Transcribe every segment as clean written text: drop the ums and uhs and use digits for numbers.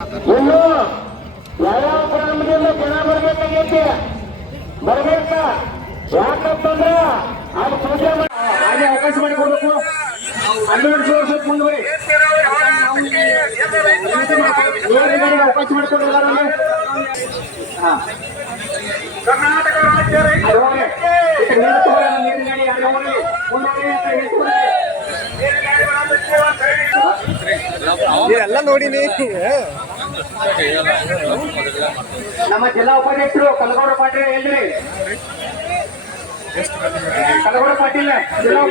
ಇನ್ನು ಯಾವ ಗ್ರಾಮದಿಂದ ಜನ ಬರ್ಬೇಕಾಗೈತಿ ಬರ್ಬೇಕ ಯಾಕಂತಂದ್ರ ಅದು ಪೂಜೆ ಮಾಡಿ ಹಾಗೆ ಅವಕಾಶ ಮಾಡಿ ಕೊಡ್ಬೇಕು. 12 ವರ್ಷ ಮುಂದುವರಿ ಅವಕಾಶ ಮಾಡಿಕೊಡ್ತಾರೆ. ಕರ್ನಾಟಕ ರಾಜ್ಯ ಎಲ್ಲ ನೋಡಿನಿ. ನಮ್ಮ ಜಿಲ್ಲಾ ಉಪಾಧ್ಯಕ್ಷರು ಕಲಗೌಡ ಪಾಟೀಲ್ ಹೇಳ್ರಿ. ಕಲಗೌಡ ಪಾಟೀಲ್ ಜಿಲ್ಲಾ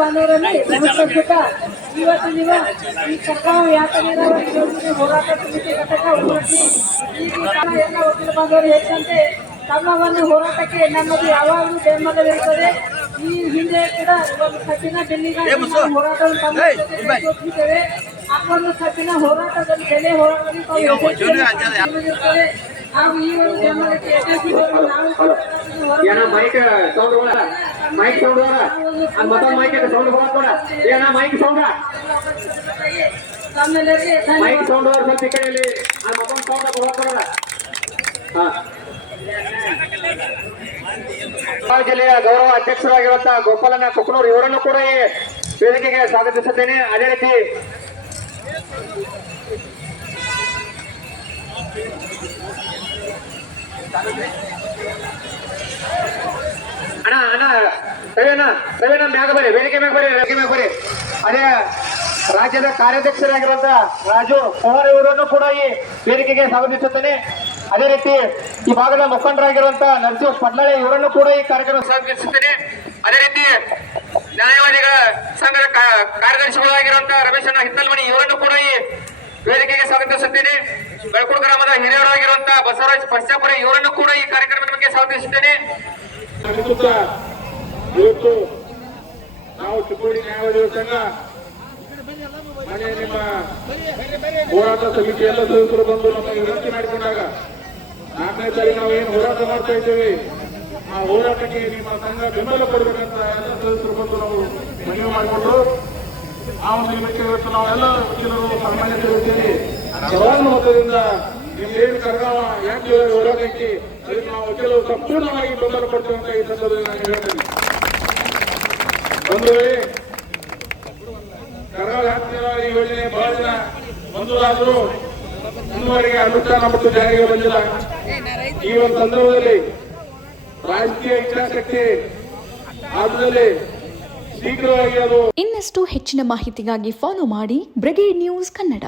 ಬಾಂಧವರಲ್ಲಿ ನಮಸ್ಕಾರ. ಇವತ್ತು ನೀವು ಈ ಸರ್ಕಾರ ಯಾಕೆ ಹೋರಾಟ ಸಮಿತಿ ಘಟಕ ಎಲ್ಲ ವಕೀಲ ಬಾಂಧವರು ಹೆಚ್ಚಂತೆ ತಮ್ಮ ಒಂದು ಹೋರಾಟಕ್ಕೆ ನಮ್ಮದು ಯಾವಾಗಲೂ ಬೆಂಬಲವಿರುತ್ತದೆ. ಈ ಹಿಂದೆ ಕೂಡ ಒಂದು ಸಚಿನ ಡೆಲ್ಲಿಗಾಗಿ ಹೋರಾಟವನ್ನು ತೋರಿಸಿದ್ದೇವೆ. ಆ ಒಂದು ಸಚಿನ ಹೋರಾಟದಲ್ಲಿ ಬೆಲೆ ಹೋರಾಟದಲ್ಲಿ ನಾವು ಈ ಒಂದು ಬೆಂಬಲಕ್ಕೆ ಯಶಸ್ವಿಗಳು ನಾವು mic sound mic sound mic sound ಏನ ಮೈಕ್ ಸೌಂಡ್ ಮೈಕ್ ಸೌಂಡ್ ಸ್ವಲ್ಪ ಈ ಕಡೆಯಲ್ಲಿ ಮತ್ತೊಂದು ಸೌಂಡ್ ಜಿಲ್ಲೆಯ ಗೌರವ ಅಧ್ಯಕ್ಷರಾಗಿರುವಂತಹ ಗೋಪಾಲನ ಕುಕ್ನೂರ್ ಇವರನ್ನು ಕೂಡ ಈ ವೇದಿಕೆಗೆ ಸ್ವಾಗತಿಸುತ್ತೇನೆ. ಅದೇ ರೀತಿ ಅಣ್ಣ ರವಿನ ಮ್ಯಾಗ ಬರ್ರಿ, ವೇದಿಕೆ ಮ್ಯಾಗ ಬರ್ರಿ. ಅದೇ ರಾಜ್ಯದ ಕಾರ್ಯಾಧ್ಯಕ್ಷರಾಗಿರುವಂತ ರಾಜು ಪವಾರ್ ಇವರನ್ನು ಕೂಡ ಈ ವೇದಿಕೆಗೆ ಸ್ವಾಗತಿಸುತ್ತೇನೆ. ಅದೇ ರೀತಿ ಈ ಭಾಗದ ಮುಖಂಡರಾಗಿರುವಂತ ನರಸಿಂಹ ಪಟ್ನಾಳೆ ಇವರನ್ನು ಕೂಡ ಈ ಕಾರ್ಯಕ್ರಮ ಸ್ವಾಗತಿಸುತ್ತೇನೆ. ಅದೇ ರೀತಿ ನ್ಯಾಯವಾದಿಗಳ ಸಂಘದ ಕಾರ್ಯದರ್ಶಿಗಳಾಗಿರುವಂತಹ ರಮೇಶಣ್ಣ ಹಿತ್ತಲ್ಮಣಿ ಇವರನ್ನು ಕೂಡ ಈ ವೇದಿಕೆಗೆ ಸ್ವಾಗತಿಸುತ್ತೇನೆ. ಬೆಳಕುಡು ಗ್ರಾಮದ ಹಿರಿಯರಾಗಿರುವಂತಹ ಬಸವರಾಜ್ ಪಶ್ಚಾಪುರ ಇವರನ್ನು ಕೂಡ ಈ ಕಾರ್ಯಕ್ರಮದ ಬಗ್ಗೆ ಸ್ವಾಗತಿಸುತ್ತೇನೆ. ಇವತ್ತು ನಾವು ಚಿಕ್ಕೋಡಿ ನ್ಯಾಯವಾದಿಗಳ ಸಂಘ ಮನೆ ನಿಮ್ಮ ಹೋರಾಟ ಸಮಿತಿ ಎಲ್ಲ ಸದಸ್ಯರು ಬಂದು ನಮಗೆ ವಿನಂತಿ ಮಾಡಿಕೊಂಡಾಗ 4ನೇ ತಾರೀಕು ನಾವು ಏನು ಹೋರಾಟ ಮಾಡ್ತಾ ಇದ್ದೇವೆ ಆ ಹೋರಾಟಕ್ಕೆ ನಿಮ್ಮ ಸಂಘ ಬೆಂಬಲ ಕೊಡಬೇಕಂತ ಎಲ್ಲ ಸದಸ್ಯರು ಬಂದು ನಾವು ಮನವಿ ಮಾಡಿಕೊಂಡು ಆ ಒಂದು ನಿಮಿಷಕ್ಕೆ ಇವತ್ತು ನಾವೆಲ್ಲ ವಕೀಲರು ಸಾಮಾನ್ಯರು ಸೇರಿ ಸವಾಲು ಮತದಿಂದ ನಿಮ್ದೇನು ಕರ್ನಾವ ಯಾಕೆ ಹೋರಾಟಕ್ಕೆ ಅದಕ್ಕೆ ನಾವು ವಕೀಲರು ಸಂಪೂರ್ಣವಾಗಿ ಬೆಂಬಲ ಕೊಡ್ತೇವೆ ಅಂತ ಈ ಸಂದರ್ಭದಲ್ಲಿ ನಾನು ಹೇಳ್ತೇನೆ. ಒಂದು ವೇಳೆ ಕರ್ನಾಟಕ ಹತ್ತಿರ ಯೋಜನೆ ಬಹಳ ಜನ ಮಂಜೂರಾದರೂ ಇನ್ನುವರೆಗೆ ಅನುಷ್ಠಾನ ಮತ್ತು ಜಾರಿಗೆ ಬಂದಿಲ್ಲ. ಈ ಒಂದು ಸಂದರ್ಭದಲ್ಲಿ ರಾಜಕೀಯ ಇಚ್ಛಾಶಕ್ತಿ ಆದಲ್ಲಿ ಶೀಘ್ರವಾಗಿ ಅದು ಇನ್ನಷ್ಟು ಹೆಚ್ಚಿನ ಮಾಹಿತಿಗಾಗಿ ಫಾಲೋ ಮಾಡಿ ಬ್ರಿಗೇಡ್ ನ್ಯೂಸ್ ಕನ್ನಡ.